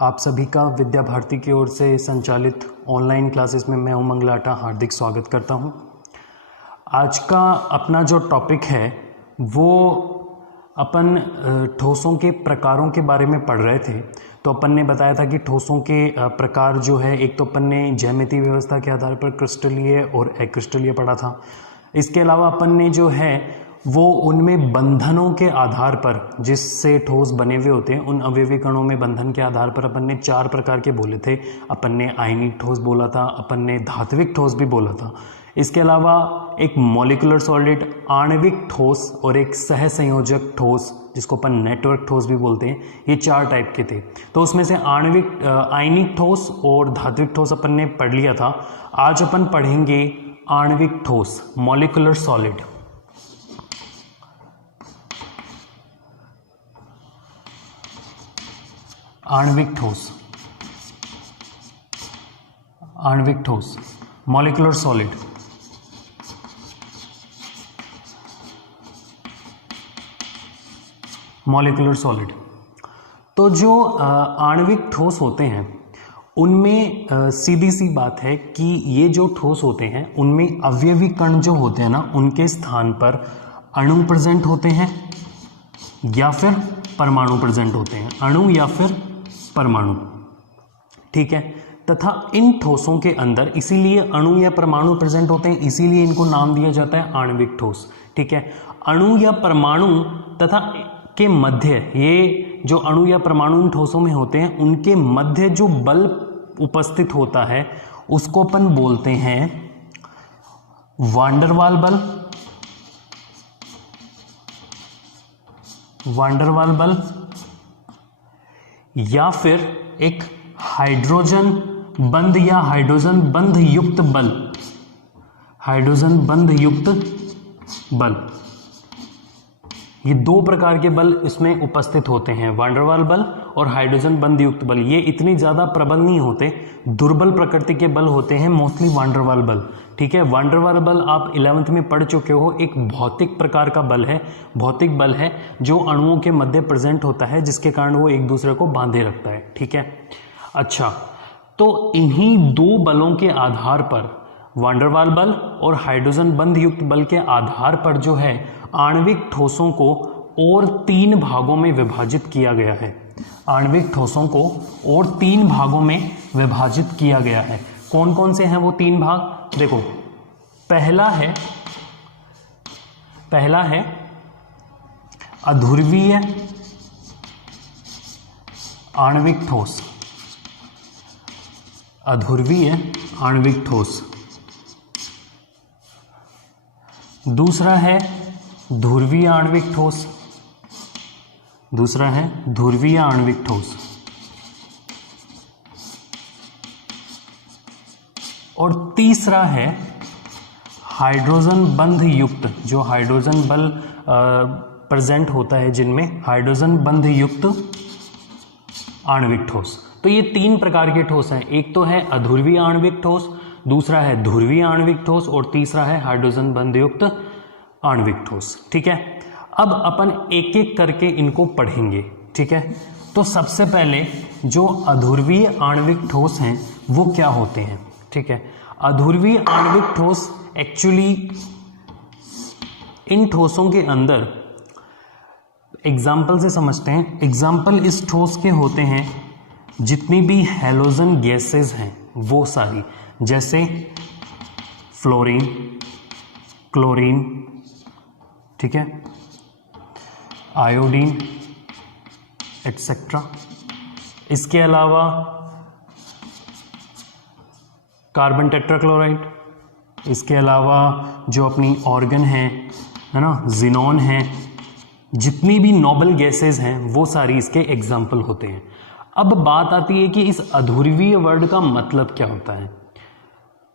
आप सभी का विद्या भारती की ओर से संचालित ऑनलाइन क्लासेस में मैं उमंग लाटा हार्दिक स्वागत करता हूं। आज का अपना जो टॉपिक है वो अपन ठोसों के प्रकारों के बारे में पढ़ रहे थे। तो अपन ने बताया था कि ठोसों के प्रकार जो है, एक तो अपन ने ज्यामितीय व्यवस्था के आधार पर क्रिस्टलीय और अक्रिस्टलीय पढ़ा था। इसके अलावा अपन ने जो है वो उनमें बंधनों के आधार पर जिससे ठोस बने हुए होते हैं, उन अवयवी कणों में बंधन के आधार पर अपन ने 4 प्रकार के बोले थे। अपन ने आयनिक ठोस बोला था, अपन ने धात्विक ठोस भी बोला था। इसके अलावा एक मॉलिक्यूलर सॉलिड, आणविक ठोस और एक सहसंयोजक ठोस जिसको अपन नेटवर्क ठोस भी बोलते हैं, ये 4 टाइप के थे। तो उसमें से आयनिक ठोस और धात्विक ठोस अपन ने पढ़ लिया था। आज अपन पढ़ेंगे आणविक ठोस, मॉलिक्यूलर सॉलिड। आणविक ठोस, मॉलिक्यूलर सॉलिड। मॉलिक्यूलर सॉलिड तो जो आणविक ठोस होते हैं उनमें सीधी सी बात है कि ये जो ठोस होते हैं उनमें अवयवी कण जो होते हैं ना, उनके स्थान पर अणु प्रेजेंट होते हैं या फिर परमाणु प्रेजेंट होते हैं, अणु या फिर परमाणु, ठीक है। तथा इन ठोसों के अंदर इसीलिए अणु या परमाणु प्रेजेंट होते हैं, इसीलिए इनको नाम दिया जाता है आणविक ठोस, ठीक है। अणु या परमाणु तथा के मध्य, ये जो अणु या परमाणु इन ठोसों में होते हैं उनके मध्य जो बल उपस्थित होता है उसको अपन बोलते हैं वांडरवाल बल या फिर एक हाइड्रोजन बंध या हाइड्रोजन बंध युक्त बल। ये 2 प्रकार के बल इसमें उपस्थित होते हैं, वांडरवाल बल और हाइड्रोजन बंध युक्त बल। ये इतनी ज्यादा प्रबल नहीं होते, दुर्बल प्रकृति के बल होते हैं मोस्टली वांडरवाल बल, ठीक है। वांडरवाल बल आप 11वीं में पढ़ चुके हो, एक भौतिक प्रकार का बल है, भौतिक बल है जो अणुओं के मध्य प्रेजेंट होता है, जिसके कारण वो एक दूसरे को बांधे रखता है, ठीक है। अच्छा, तो इन्हीं 2 बलों के आधार पर, वांडरवाल बल और हाइड्रोजन बंध युक्त बल के आधार पर जो है आणविक ठोसों को और 3 भागों में विभाजित किया गया है। आणविक ठोसों को और 3 भागों में विभाजित किया गया है। कौन कौन से हैं वो 3 भाग? देखो, पहला है अध्रुवीय आणविक ठोस, अध्रुवीय आणविक ठोस। दूसरा है ध्रुवीय आणविक ठोस, और तीसरा है हाइड्रोजन बंध युक्त, जो हाइड्रोजन बल प्रेजेंट होता है जिनमें, हाइड्रोजन बंध युक्त आणविक ठोस। तो ये 3 प्रकार के ठोस हैं, एक तो है अध्रुवीय आणविक ठोस, दूसरा है ध्रुवीय आणविक ठोस और तीसरा है हाइड्रोजन बंध युक्त आणविक ठोस, ठीक है। अब अपन एक एक करके इनको पढ़ेंगे, ठीक है। तो सबसे पहले जो अध्रुवीय आणविक ठोस हैं वो क्या होते हैं, ठीक है। अध्रुवीय आणविक ठोस एक्चुअली इन ठोसों के अंदर, एग्जाम्पल से समझते हैं। एग्जाम्पल इस ठोस के होते हैं जितनी भी हैलोजन गैसेस हैं वो सारी, जैसे फ्लोरीन, क्लोरीन, ठीक है, आयोडीन एटसेट्रा। इसके अलावा कार्बन टेट्राक्लोराइड, इसके अलावा जो अपनी ऑर्गन है ना, जिनॉन है, जितनी भी नोबल गैसेस हैं वो सारी इसके एग्जाम्पल होते हैं। अब बात आती है कि इस अध्रुवीय वर्ड का मतलब क्या होता है।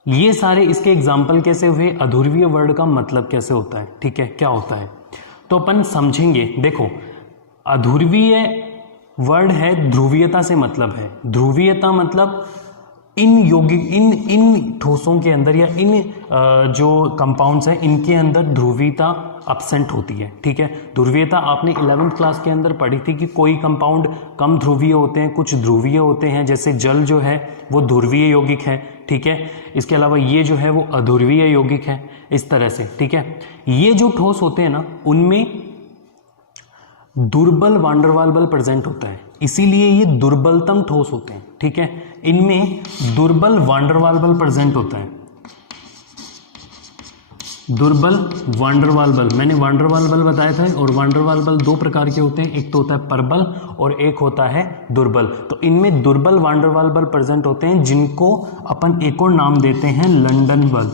ये सारे इसके एग्जाम्पल कैसे हुए, अध्रुवीय वर्ड का मतलब कैसे होता है, ठीक है, क्या होता है, तो अपन समझेंगे। देखो, अध्रुवीय वर्ड है, ध्रुवीयता से मतलब है। ध्रुवीयता मतलब इन यौगिक इन ठोसों के अंदर या इन जो कंपाउंड्स हैं इनके अंदर ध्रुवीयता अब्सेंट होती है। ठीक है, ध्रुवीयता आपने 11वीं क्लास के अंदर पढ़ी थी कि कोई कंपाउंड कम ध्रुवीय होते हैं, कुछ ध्रुवीय होते हैं, जैसे जल जो है वो ध्रुवीय यौगिक है। ठीक है, इसके अलावा ये जो है वो अध्रुवीय यौगिक है, इस तरह से। ठीक है, ये जो ठोस होते हैं ना उनमें दुर्बल वांडरवाल बल प्रेजेंट होता है, इसीलिए ये दुर्बलतम ठोस होते हैं। ठीक है, इनमें दुर्बल वांडरवाल बल प्रेजेंट होता है। दुर्बल वांडरवाल बल, मैंने वांडरवाल बल बताया था, और वांडरवाल बल दो प्रकार के होते हैं, एक तो होता है परबल और एक होता है दुर्बल। तो इनमें दुर्बल वांडरवाल बल प्रेजेंट होते हैं, जिनको अपन एक और नाम देते हैं लंदन बल,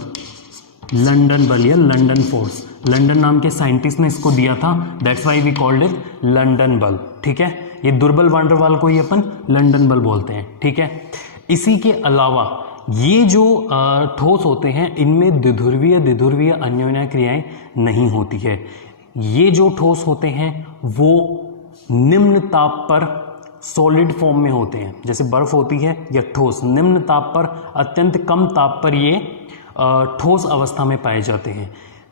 लंदन बल या लंदन फोर्स। लंदन नाम के साइंटिस्ट ने इसको दिया था, that's why we called it London बल। ठीक है, ये दुर्बल वांडरवाल को ही अपन लंदन बल बोलते हैं। ठीक है, इसी के अलावा ये जो ठोस होते हैं इनमें द्विध्रुवीय अन्योन्य क्रियाएं नहीं होती है। ये जो ठोस होते हैं वो निम्न ताप पर सॉलिड फॉर्म में होते हैं, जैसे बर्फ होती है या ठोस, निम्न ताप पर, अत्यंत कम ताप पर ये ठोस अवस्था में पाए जाते हैं।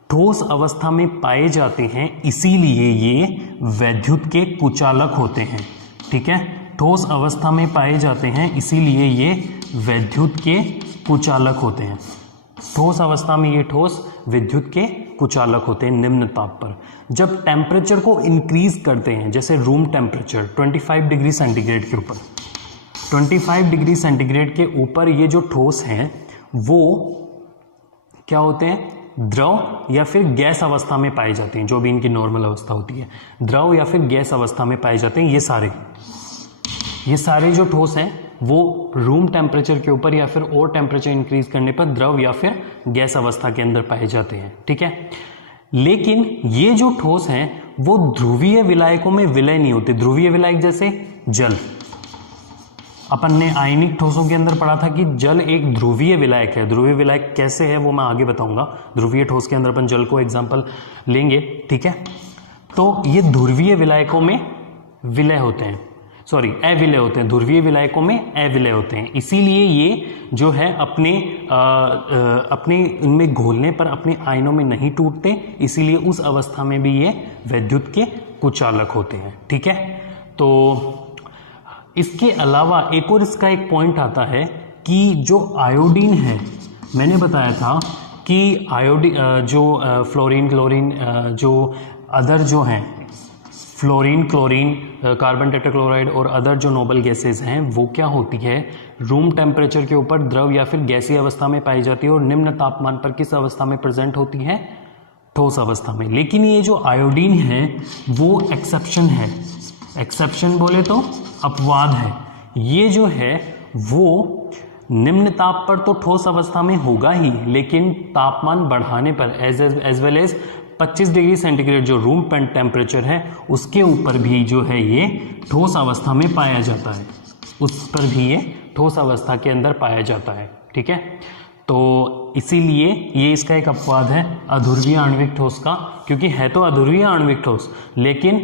ठोस अवस्था में पाए जाते हैं इसीलिए ये वैद्युत के कुचालक होते हैं। ठीक है, ठोस अवस्था में पाए जाते हैं इसीलिए ये वैद्युत के कुचालक होते हैं। ठोस अवस्था में ये ठोस विद्युत के कुचालक होते हैं निम्न ताप पर। जब टेम्परेचर को इंक्रीज करते हैं, जैसे रूम टेम्परेचर 25 डिग्री सेंटीग्रेड के ऊपर, 25 डिग्री सेंटीग्रेड के ऊपर ये जो ठोस हैं वो क्या होते हैं, द्रव या फिर गैस अवस्था में पाए जाते हैं। जो भी इनकी नॉर्मल अवस्था होती है, द्रव या फिर गैस अवस्था में पाए जाते हैं। ये सारे जो ठोस हैं वो रूम टेम्परेचर के ऊपर या फिर और टेम्परेचर इंक्रीज करने पर द्रव या फिर गैस अवस्था के अंदर पाए जाते हैं। ठीक है, लेकिन ये जो ठोस हैं वो ध्रुवीय विलायकों में विलय नहीं होते। ध्रुवीय विलायक जैसे जल, अपन ने आयनिक ठोसों के अंदर पढ़ा था कि जल एक ध्रुवीय विलायक है। ध्रुवीय विलायक कैसे है वो मैं आगे बताऊंगा। ध्रुवीय ठोस के अंदर अपन जल को एग्जाम्पल लेंगे। ठीक है, तो ये ध्रुवीय विलायकों में विलय होते हैं, सॉरी अविलय होते हैं, ध्रुवीय विलायकों में अविलय होते हैं। इसीलिए ये जो है अपने इनमें घोलने पर अपने आयनों में नहीं टूटते, इसीलिए उस अवस्था में भी ये वैद्युत के कुचालक होते हैं। ठीक है, तो इसके अलावा एक और इसका एक पॉइंट आता है कि जो आयोडीन है, मैंने बताया था कि आयोडीन जो फ्लोरीन, क्लोरीन, जो अदर जो हैं फ्लोरीन, क्लोरीन, कार्बन टेट्राक्लोराइड और अदर जो नोबल गैसेज हैं वो क्या होती है, रूम टेम्परेचर के ऊपर द्रव या फिर गैसीय अवस्था में पाई जाती है और निम्न तापमान पर किस अवस्था में प्रेजेंट होती है, ठोस अवस्था में। लेकिन ये जो आयोडीन है वो एक्सेप्शन है। एक्सेप्शन बोले तो अपवाद है। ये जो है वो निम्न ताप पर तो ठोस अवस्था में होगा ही, लेकिन तापमान बढ़ाने पर as well as 25 degree centigrade जो रूम टेम्परेचर है उसके ऊपर भी जो है ये ठोस अवस्था में पाया जाता है, उस पर भी ये ठोस अवस्था के अंदर पाया जाता है। ठीक है, तो इसीलिए ये इसका एक अपवाद है अध्रुवीय आणविक ठोस का, क्योंकि है तो अध्रुवीय आणविक ठोस लेकिन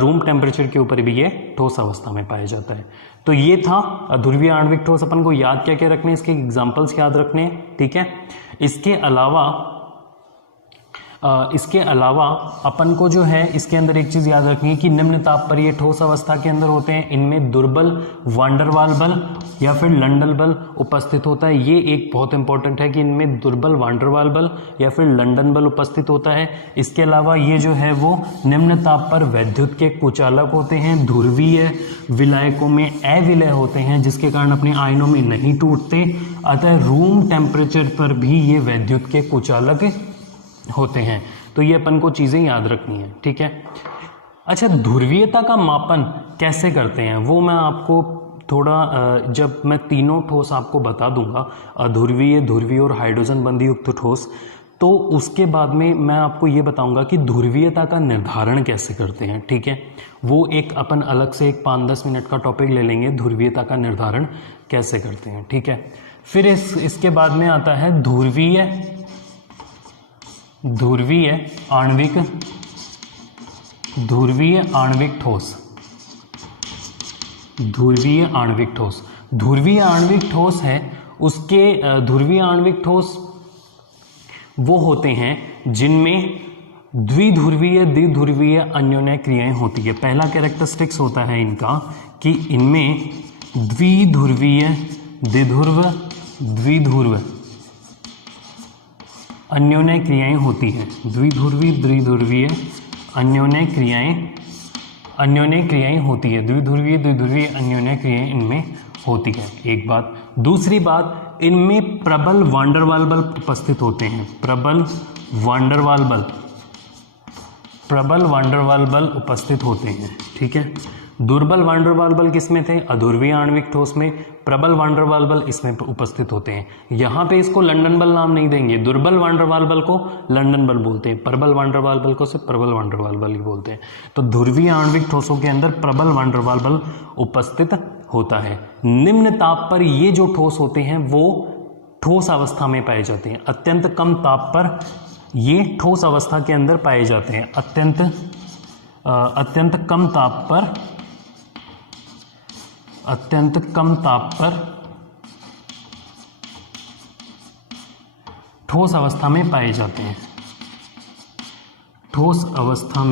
रूम टेम्परेचर के ऊपर भी ये ठोस अवस्था में पाया जाता है। तो ये था अध्रुवीय आणविक ठोस। अपन को याद क्या क्या रखने, इसके एग्जाम्पल्स याद रखने। ठीक है, इसके अलावा अपन को जो है इसके अंदर एक चीज याद रखनी है कि निम्न ताप पर ये ठोस अवस्था के अंदर होते हैं। इनमें दुर्बल वांडरवाल बल या फिर लंडन बल उपस्थित होता है। ये एक बहुत इंपॉर्टेंट है कि इनमें दुर्बल वांडरवाल बल या फिर लंडन बल उपस्थित होता है। इसके अलावा ये जो है वो निम्न ताप पर वैद्युत के कुचालक होते हैं, ध्रुवीय विलायकों में अविलय होते हैं जिसके कारण अपने आयनों में नहीं टूटते, अतः रूम टेम्परेचर पर भी ये वैद्युत के कुचालक होते हैं। तो ये अपन को चीजें याद रखनी है। ठीक है, अच्छा ध्रुवीयता का मापन कैसे करते हैं वो मैं आपको थोड़ा जब मैं तीनों ठोस आपको बता दूंगा, अध्रुवीय, ध्रुवीय और हाइड्रोजन बंधी युक्त ठोस, तो उसके बाद में मैं आपको ये बताऊंगा कि ध्रुवीयता का निर्धारण कैसे करते हैं। ठीक है, वो एक अपन अलग से एक 5-10 मिनट का टॉपिक ले लेंगे, ध्रुवीयता का निर्धारण कैसे करते हैं। ठीक है, फिर इसके बाद में आता है ध्रुवीय आणविक ठोस। ध्रुवीय आणविक ठोस है उसके ध्रुवीय आणविक ठोस वो होते हैं जिनमें द्विध्रुवीय द्विध्रुवीय अन्योन्य क्रियाएं होती है। पहला कैरेक्टरिस्टिक्स होता है इनका कि इनमें द्विध्रुवीय द्विध्रुव द्विध्रुव अन्योन्य क्रियाएं होती हैं। द्विध्रुवी द्विध्रुवीय अन्योन्य क्रियाएं होती है। द्विध्रुवीय द्विध्रुवीय अन्योन्य क्रियाएं इनमें होती है, एक बात। दूसरी बात, इनमें प्रबल वान डेर वाल्स बल उपस्थित होते हैं। प्रबल वान डेर वाल्स बल उपस्थित होते हैं, ठीक है। दुर्बल वान डेर वाल्स बल किसमें थे? अध्रुवीय आणविक ठोस में। प्रबल वान डेर वाल्स बल इसमें उपस्थित होते हैं। यहाँ पे इसको लंदन बल नाम नहीं देंगे। दुर्बल वान डेर वाल्स बल को लंदन बल बोलते हैं, प्रबल वान डेर वाल्स बल को सिर्फ प्रबल वान डेर वाल्स बल ही बोलते हैं। तो ध्रुवीय आणविक ठोसों के अंदर प्रबल वान डेर वाल्स बल उपस्थित होता है। निम्न ताप पर ये जो ठोस होते हैं वो ठोस अवस्था में पाए जाते हैं। अत्यंत कम ताप पर ये ठोस अवस्था के अंदर पाए जाते हैं। अत्यंत कम ताप पर ठोस अवस्था में पाए जाते हैं। ठोस अवस्था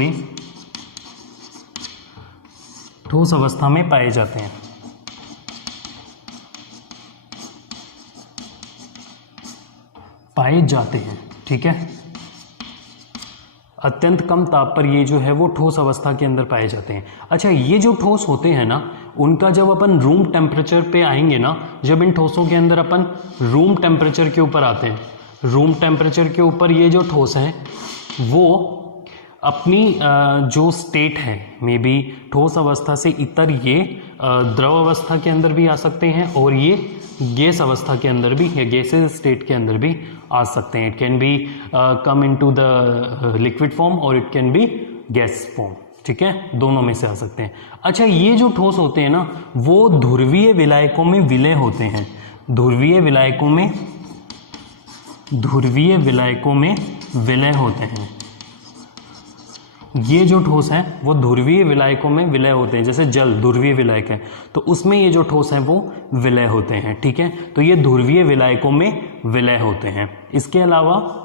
में पाए जाते हैं। ठीक है। अत्यंत कम ताप पर ये जो है वो ठोस अवस्था के अंदर पाए जाते हैं। अच्छा, ये जो ठोस होते हैं ना, उनका जब अपन रूम टेम्परेचर पे आएंगे ना, जब इन ठोसों के अंदर अपन रूम टेम्परेचर के ऊपर आते हैं, रूम टेम्परेचर के ऊपर ये जो ठोस हैं वो अपनी जो स्टेट है, मे बी ठोस अवस्था से इतर ये द्रव अवस्था के अंदर भी आ सकते हैं और ये गैस अवस्था के अंदर भी या गैसेस स्टेट के अंदर भी आ सकते हैं। It can be come into the liquid form और it can be gas form, ठीक है, दोनों में से आ सकते हैं। अच्छा, ये जो ठोस होते हैं ना, वो ध्रुवीय विलायकों में विलय होते हैं। ध्रुवीय विलायकों में विलय होते हैं। ये जो ठोस है वो ध्रुवीय विलायकों में विलय होते हैं। जैसे जल ध्रुवीय विलायक है तो उसमें ये जो ठोस है वो विलय होते हैं, ठीक है। तो ये ध्रुवीय विलायकों में विलय होते हैं। इसके अलावा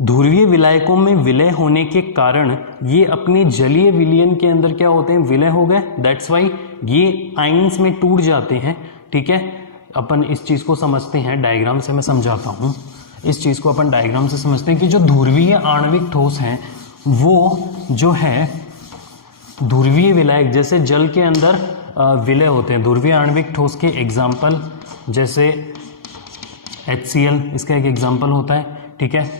ध्रुवीय विलायकों में विलय होने के कारण ये अपने जलीय विलयन के अंदर क्या होते हैं? विलय हो गए। दैट्स वाई ये आयंस में टूट जाते हैं, ठीक है। अपन इस चीज को समझते हैं, डायग्राम से मैं समझाता हूं। इस चीज को अपन डायग्राम से समझते हैं कि जो ध्रुवीय आणविक ठोस हैं वो जो है ध्रुवीय विलायक, जैसे जल के अंदर विलय होते हैं। ध्रुवीय आणविक ठोस के एग्जाम्पल जैसे HCl इसका एक एग्जाम्पल होता है, ठीक है।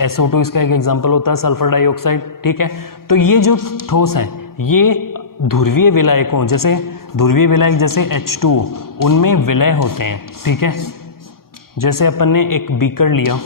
SO2 इसका एक एग्जाम्पल होता है, सल्फर डाइऑक्साइड, ठीक है। तो ये जो ठोस है ये ध्रुवीय विलायकों, जैसे ध्रुवीय विलायक जैसे H2O उनमें विलय होते हैं, ठीक है। जैसे अपन ने एक बीकर लिया,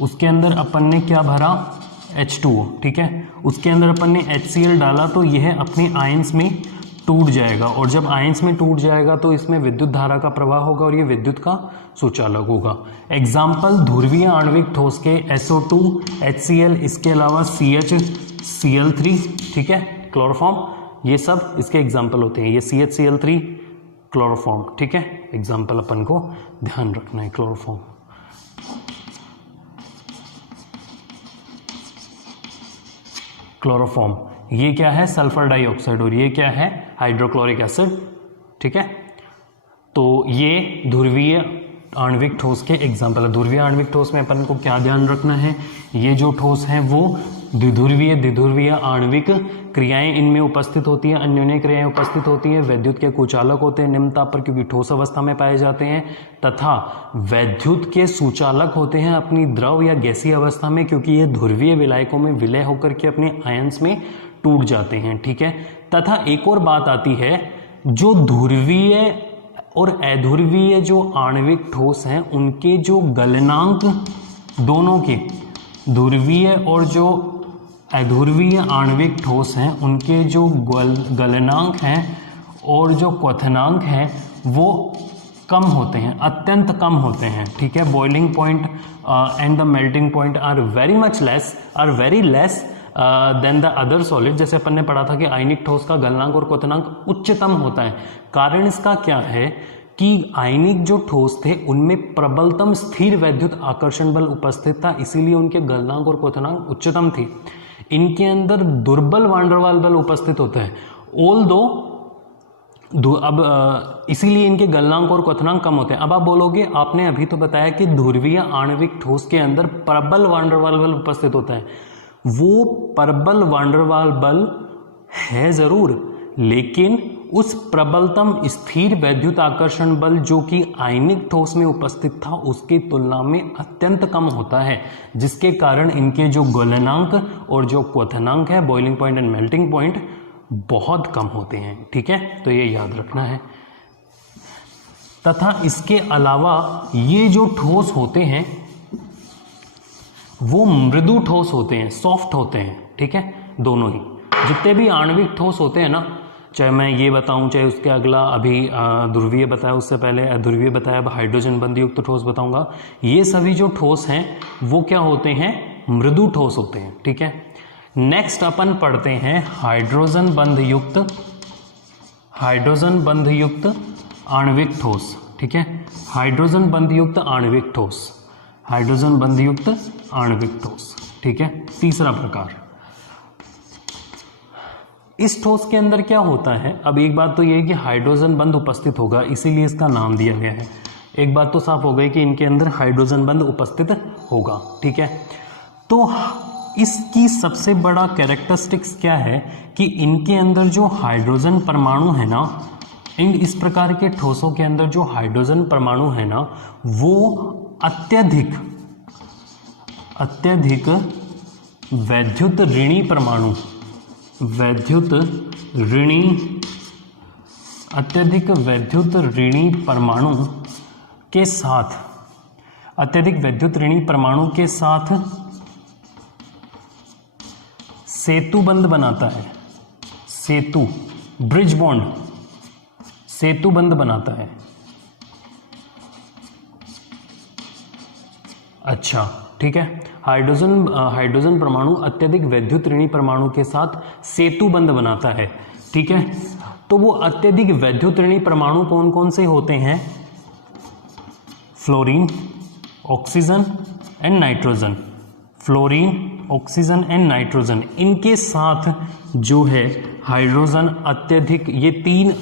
उसके अंदर अपन ने क्या भरा? H2O, ठीक है। उसके अंदर अपन ने HCl डाला तो यह अपने आयंस में टूट जाएगा और जब आयंस में टूट जाएगा तो इसमें विद्युत धारा का प्रवाह होगा और ये विद्युत का सुचालक होगा। एग्जाम्पल ध्रुवीय आणविक ठोस के SO2, HCl, इसके अलावा CHCl3, ठीक है, क्लोरोफॉर्म, ये सब इसके एग्जाम्पल होते हैं। ये CHCl3 क्लोरोफॉर्म, ठीक है, एग्जाम्पल अपन को ध्यान रखना है। क्लोरोफॉर्म ये क्या है? सल्फर डाइऑक्साइड, और ये क्या है? हाइड्रोक्लोरिक एसिड, ठीक है। तो ये ध्रुवीय आणविक ठोस के एग्जाम्पल है। ध्रुवीय आणविक ठोस में अपन को क्या ध्यान रखना है? ये जो ठोस है वो द्विध्रुवीय आणविक क्रियाएं इनमें उपस्थित होती है, अन्योन्य क्रियाएं उपस्थित होती हैं, वैद्युत के कुचालक होते हैं निम्न ताप पर क्योंकि ठोस अवस्था में पाए जाते हैं, तथा वैद्युत के सुचालक होते हैं अपनी द्रव या गैसीय अवस्था में क्योंकि ये ध्रुवीय विलायकों में विलय होकर के अपने आयंस में टूट जाते हैं, ठीक है। तथा एक और बात आती है, जो ध्रुवीय और अध्रुवीय जो आणविक ठोस हैं उनके जो गलनांक दोनों के, ध्रुवीय और जो अध्रुवीय आणविक ठोस हैं उनके जो गलनांक हैं और जो क्वथनांक हैं वो कम होते हैं, अत्यंत कम होते हैं, ठीक है। Boiling point and the melting point are very less than the other solid. जैसे अपन ने पढ़ा था कि आयनिक ठोस का गलनांक और क्वथनांक उच्चतम होता है। कारण इसका क्या है कि आयनिक जो ठोस थे उनमें प्रबलतम स्थिर वैद्युत आकर्षण बल उपस्थित था, इसीलिए उनके गलनांक और क्वथनांक उच्चतम थी। इनके अंदर दुर्बल वान डेर वाल बल उपस्थित होता है, इसीलिए इनके गलनांक और क्वथनांक कम होते हैं। अब आप बोलोगे आपने अभी तो बताया कि ध्रुवीय आणविक ठोस के अंदर प्रबल वान डेर वाल बल उपस्थित होता है। वो प्रबल वान डेर वाल बल है जरूर, लेकिन उस प्रबलतम स्थिर वैद्युत आकर्षण बल जो कि आयनिक ठोस में उपस्थित था उसकी तुलना में अत्यंत कम होता है, जिसके कारण इनके जो गलनांक और जो क्वथनांक है, boiling point and melting point, बहुत कम होते हैं। ठीक है, तो ये याद रखना है। तथा इसके अलावा ये जो ठोस होते हैं वो मृदु ठोस होते हैं, सॉफ्ट होते हैं। ठीक है, दोनों ही जितने भी आणविक ठोस होते हैं ना, चाहे मैं ये बताऊं चाहे उसके अगला अभी ध्रुवीय बताया, उससे पहले अध्रुवीय बताया, अब हाइड्रोजन बंध युक्त ठोस बताऊंगा, ये सभी जो ठोस हैं वो क्या होते हैं, मृदु ठोस होते हैं। ठीक है, नेक्स्ट अपन पढ़ते हैं हाइड्रोजन बंध युक्त आणविक ठोस। ठीक है, हाइड्रोजन बंध युक्त आणविक ठोस, हाइड्रोजन बंध युक्त आणविक ठोस। ठीक है, तीसरा प्रकार। इस ठोस के अंदर क्या होता है, अब एक बात तो ये है कि हाइड्रोजन बंध उपस्थित होगा, इसीलिए इसका नाम दिया गया है। एक बात तो साफ हो गई कि इनके अंदर हाइड्रोजन बंध उपस्थित होगा। ठीक है, तो इसकी सबसे बड़ा कैरेक्टरिस्टिक्स क्या है कि इनके अंदर जो हाइड्रोजन परमाणु है ना, इस प्रकार के ठोसों के अंदर जो हाइड्रोजन परमाणु है ना, वो अत्यधिक वैद्युत ऋणी परमाणु, अत्यधिक वैद्युत ऋणी परमाणु के साथ सेतु बंध बनाता है, ब्रिज बॉन्ड, सेतु बंध बनाता है। अच्छा, ठीक है, हाइड्रोजन परमाणु अत्यधिक वैद्युत ऋणी परमाणु के साथ सेतु बंध बनाता है। ठीक है, तो वो अत्यधिक वैद्युत ऋणी परमाणु कौन कौन से होते हैं, fluorine, oxygen and nitrogen, fluorine, oxygen and nitrogen, इनके साथ जो है हाइड्रोजन अत्यधिक, ये तीन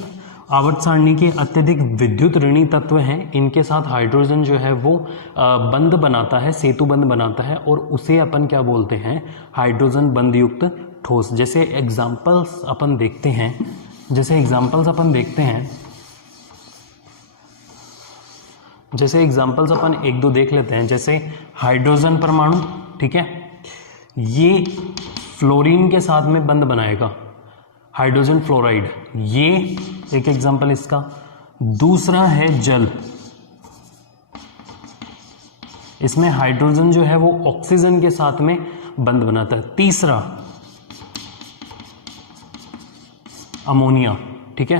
आवर्त सारणी के अत्यधिक विद्युत ऋणी तत्व हैं, इनके साथ हाइड्रोजन जो है वो बंध बनाता है, सेतु बंध बनाता है, और उसे अपन क्या बोलते हैं, हाइड्रोजन बंध युक्त ठोस। जैसे एग्जाम्पल्स अपन देखते हैं, एक दो देख लेते हैं। जैसे हाइड्रोजन परमाणु, ठीक है, ये फ्लोरीन के साथ में बंध बनाएगा, हाइड्रोजन फ्लोराइड, ये एक एग्जांपल इसका। दूसरा है जल, इसमें हाइड्रोजन जो है वो ऑक्सीजन के साथ में बंध बनाता है। तीसरा अमोनिया। ठीक है,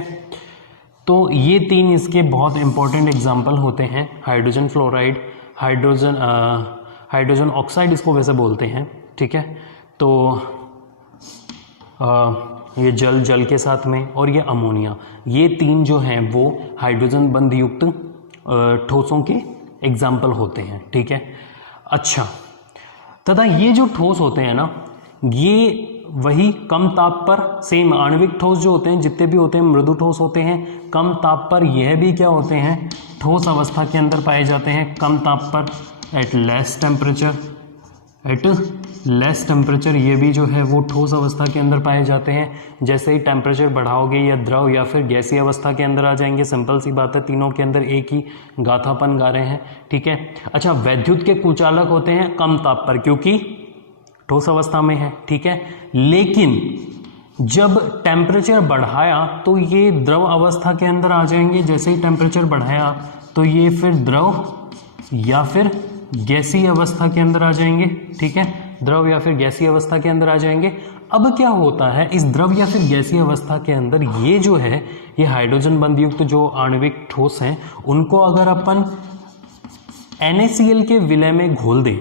तो ये तीन इसके बहुत इंपॉर्टेंट एग्जांपल होते हैं, हाइड्रोजन फ्लोराइड, हाइड्रोजन ऑक्साइड इसको वैसे बोलते हैं। ठीक है, तो ये जल के साथ में, और ये अमोनिया, ये तीन जो हैं वो हाइड्रोजन बंध युक्त ठोसों के एग्जाम्पल होते हैं। ठीक है, अच्छा, तथा ये जो ठोस होते हैं ना, ये वही कम ताप पर, सेम आणविक ठोस जो होते हैं जितने भी होते हैं मृदु ठोस होते हैं, कम ताप पर यह भी क्या होते हैं, ठोस अवस्था के अंदर पाए जाते हैं। कम ताप पर, एट लेस टेम्परेचर ये भी जो है वो ठोस अवस्था के अंदर पाए जाते हैं। जैसे ही टेम्परेचर बढ़ाओगे या द्रव या फिर गैसीय अवस्था के अंदर आ जाएंगे, सिंपल सी बात है, तीनों के अंदर एक ही गाथापन गा रहे हैं। ठीक है, अच्छा, वैद्युत के कुचालक होते हैं कम ताप पर, क्योंकि ठोस अवस्था में है। ठीक है, लेकिन जब टेम्परेचर बढ़ाया तो ये द्रव अवस्था के अंदर आ जाएंगे। जैसे ही टेम्परेचर बढ़ाया तो ये फिर द्रव या फिर गैसीय अवस्था के अंदर आ जाएंगे। ठीक है, द्रव या फिर गैसीय अवस्था के अंदर आ जाएंगे। अब क्या होता है, इस द्रव या फिर गैसीय अवस्था के अंदर ये जो है, ये हाइड्रोजन बंध युक्त जो आणविक ठोस हैं, उनको अगर अपन NaCl के विलय में घोल दें,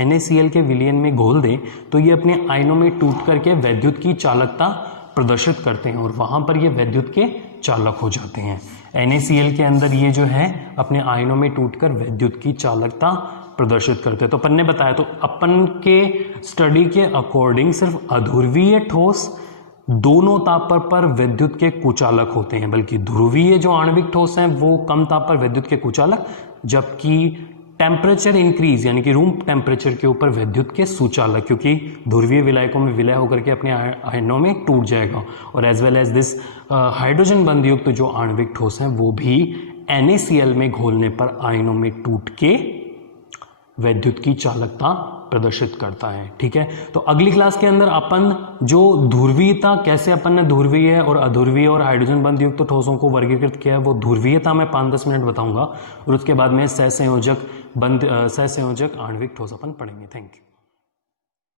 NaCl के विलयन में घोल दें, तो ये अपने आयनों में टूट करके वैद्युत की चालकता प्रदर्शित करते हैं और वहां पर ये वैद्युत के चालक हो जाते हैं। NaCl के अंदर ये जो है अपने आयनों में टूटकर विद्युत की चालकता प्रदर्शित करते हैं। तो अपन ने बताया, तो अपन के स्टडी के अकॉर्डिंग सिर्फ अध्रुवीय ठोस दोनों ताप पर विद्युत के कुचालक होते हैं, बल्कि ध्रुवीय जो आणविक ठोस हैं वो कम ताप पर विद्युत के कुचालक, जबकि टेम्परेचर इंक्रीज यानी कि रूम टेम्परेचर के ऊपर विद्युत के सुचालक, क्योंकि ध्रुवीय विलायकों में विलय होकर के अपने आयनों में टूट जाएगा। और as well as this hydrogen बंध युक्त जो आणविक ठोस हैं वो भी NaCl में घोलने पर आयनों में टूट के विद्युत की चालकता प्रदर्शित करता है। ठीक है, तो अगली क्लास के अंदर अपन जो ध्रुवीयता, कैसे अपन ने ध्रुवीय और अध्रुवीय और हाइड्रोजन बंध युक्त ठोसों को वर्गीकृत किया है, वो ध्रुवीयता में 5-10 मिनट बताऊंगा, और उसके बाद में सहसंयोजक आणविक ठोस अपन पढ़ेंगे। Thank you.